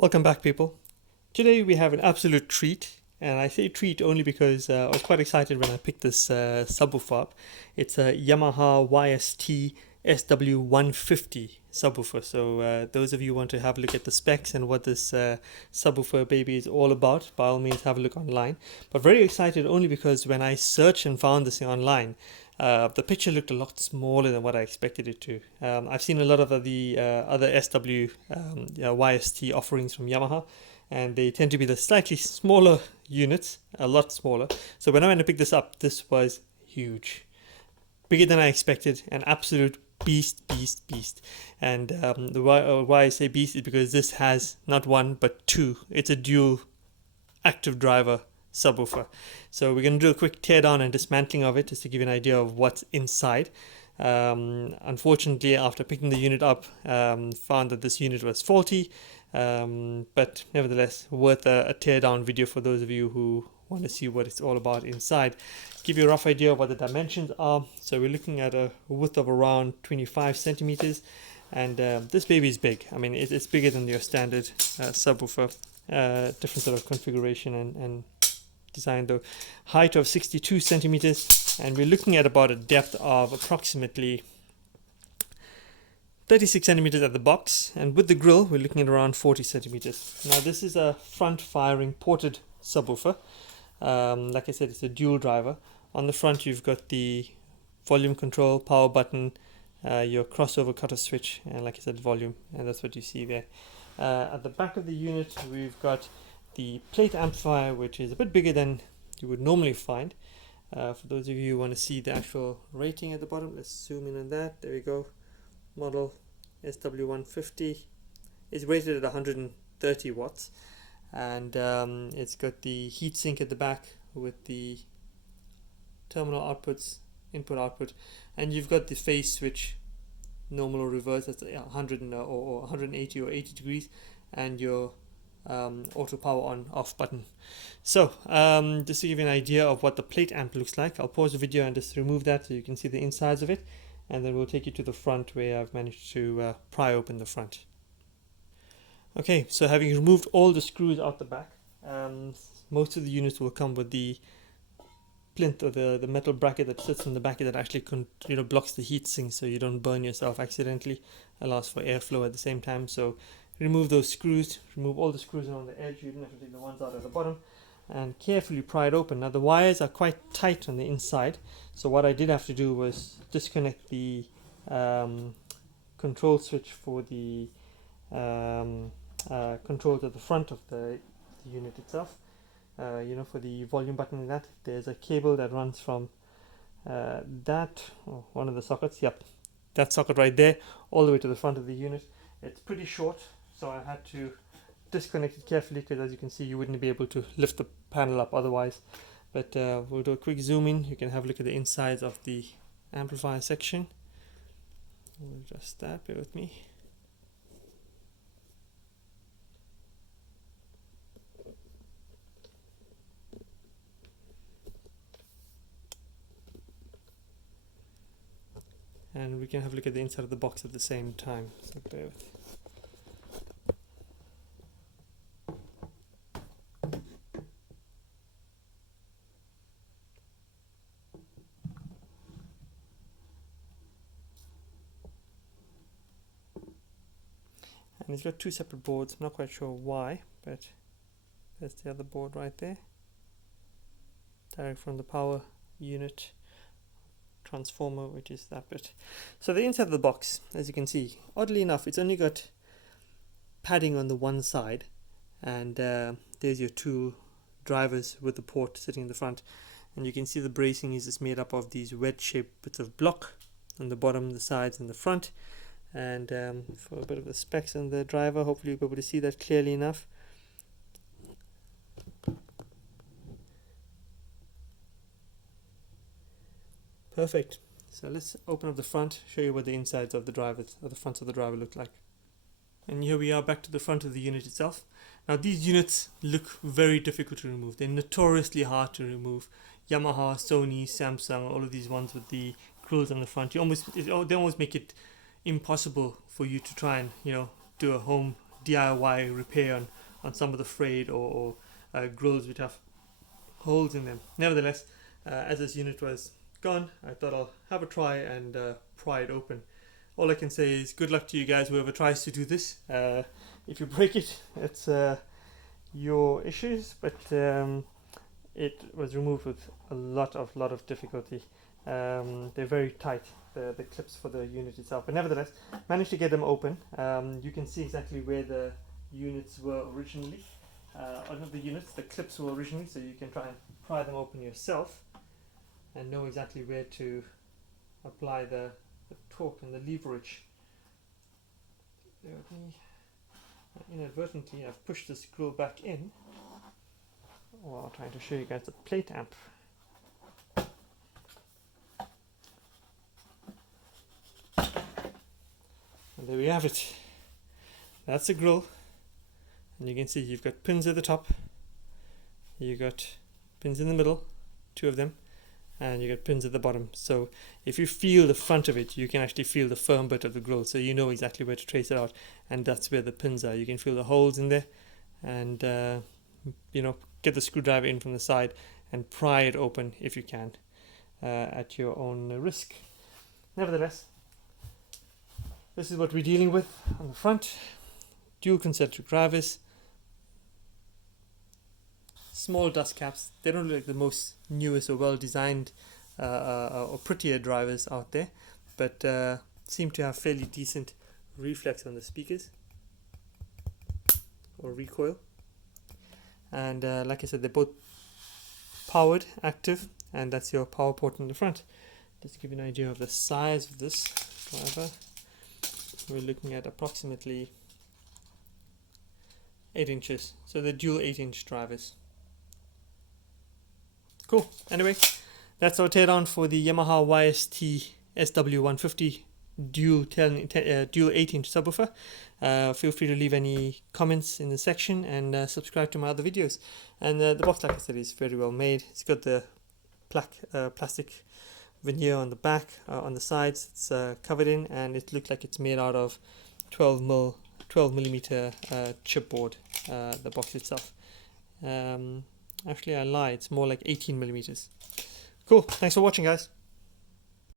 Welcome back, people. Today we have an absolute treat, and I say treat only because I was quite excited when I picked this subwoofer up. It's a Yamaha YST SW150 subwoofer. So those of you who want to have a look at the specs and what this subwoofer baby is all about, by all means have a look online. But very excited only because when I searched and found this thing online, the picture looked a lot smaller than what I expected it to. I've seen a lot of the other YST offerings from Yamaha, and they tend to be the slightly smaller units, a lot smaller. So when I went to pick this up, this was huge, bigger than I expected, an absolute beast. And why I say beast is because this has not one but two. It's a dual active driver subwoofer. So we're going to do a quick teardown and dismantling of it just to give you an idea of what's inside. Unfortunately, after picking the unit up, found that this unit was faulty, but nevertheless worth a teardown video for those of you who want to see what it's all about inside. Give you a rough idea of what the dimensions are. So we're looking at a width of around 25 centimeters, and this baby is big. I mean, it's bigger than your standard subwoofer. Different sort of configuration and design though. Height of 62 centimeters, and we're looking at about a depth of approximately 36 centimeters at the box, and with the grill we're looking at around 40 centimeters. Now this is a front firing ported subwoofer. Like I said, it's a dual driver. On the front you've got the volume control, power button, your crossover cutter switch, and like I said, volume, and that's what you see there. At the back of the unit we've got the plate amplifier, which is a bit bigger than you would normally find. For those of you who want to see the actual rating at the bottom, let's zoom in on that. There we go. Model SW150 is rated at 130 watts, and it's got the heatsink at the back with the terminal outputs, input output, and you've got the phase switch, normal or reverse, that's 100 or 180 or 80 degrees, and your auto power on off button. So just to give you an idea of what the plate amp looks like, I'll pause the video and just remove that so you can see the insides of it, and then we'll take you to the front where I've managed to pry open the front. Okay, so having removed all the screws out the back, most of the units will come with the plinth or the metal bracket that sits in the back that actually blocks the heat sink so you don't burn yourself accidentally, allows for airflow at the same time. So remove those screws, remove all the screws around the edge. You don't have to take the ones out at the bottom, and carefully pry it open. Now the wires are quite tight on the inside, so what I did have to do was disconnect the control switch for the controls at the front of the unit itself. For the volume button and that, there's a cable that runs from one of the sockets, that socket right there, all the way to the front of the unit. It's pretty short, so I had to disconnect it carefully because, as you can see, you wouldn't be able to lift the panel up otherwise. But we'll do a quick zoom in. You can have a look at the insides of the amplifier section. We'll adjust that, bear with me. And we can have a look at the inside of the box at the same time, so bear with. And it's got two separate boards. I'm not quite sure why, but there's the other board right there, direct from the power unit transformer, which is that bit. So the inside of the box, as you can see, oddly enough, it's only got padding on the one side, and there's your two drivers with the port sitting in the front, and you can see the bracing is just made up of these wedge-shaped bits of block on the bottom, the sides, and the front. And for a bit of the specs on the driver, hopefully you'll be able to see that clearly enough. Perfect. So let's open up the front, show you what the insides of the drivers, or the fronts of the driver look like. And here we are back to the front of the unit itself. Now these units look very difficult to remove. They're notoriously hard to remove. Yamaha, Sony, Samsung, all of these ones with the grills on the front, they almost make it impossible for you to try and do a home DIY repair on some of the frayed or grills which have holes in them. Nevertheless, as this unit was gone, I thought I'll have a try and pry it open. All I can say is good luck to you guys, whoever tries to do this. If you break it, it's your issues, but it was removed with a lot of difficulty. They're very tight, the clips for the unit itself, but nevertheless managed to get them open. You can see exactly where the units were originally, or not the units, the clips were originally, so you can try and pry them open yourself and know exactly where to apply the torque and the leverage. Inadvertently I've pushed this screw back in while trying to show you guys the plate amp. And there we have it. That's the grill, and you can see you've got pins at the top, you've got pins in the middle, 2 of them, and you got pins at the bottom. So if you feel the front of it, you can actually feel the firm bit of the grill, so you know exactly where to trace it out, and that's where the pins are. You can feel the holes in there, and get the screwdriver in from the side and pry it open if you can, at your own risk. Nevertheless, this is what we're dealing with on the front. Dual concentric drivers, small dust caps. They don't look like the most newest or well designed or prettier drivers out there, but seem to have fairly decent reflex on the speakers or recoil. And like I said, they're both powered, active, and that's your power port in the front. Just to give you an idea of the size of this driver, we're looking at approximately 8 inches. So they're dual 8-inch drivers. Cool. Anyway, that's our teardown for the Yamaha YST SW150 dual 8-inch subwoofer. Feel free to leave any comments in the section, and subscribe to my other videos. And the box, like I said, is very well made. It's got the plastic veneer on the back, on the sides. It's covered in, and it looks like it's made out of 12 millimeter chipboard, the box itself. Actually I lie, it's more like 18 millimeters. Cool, thanks for watching guys.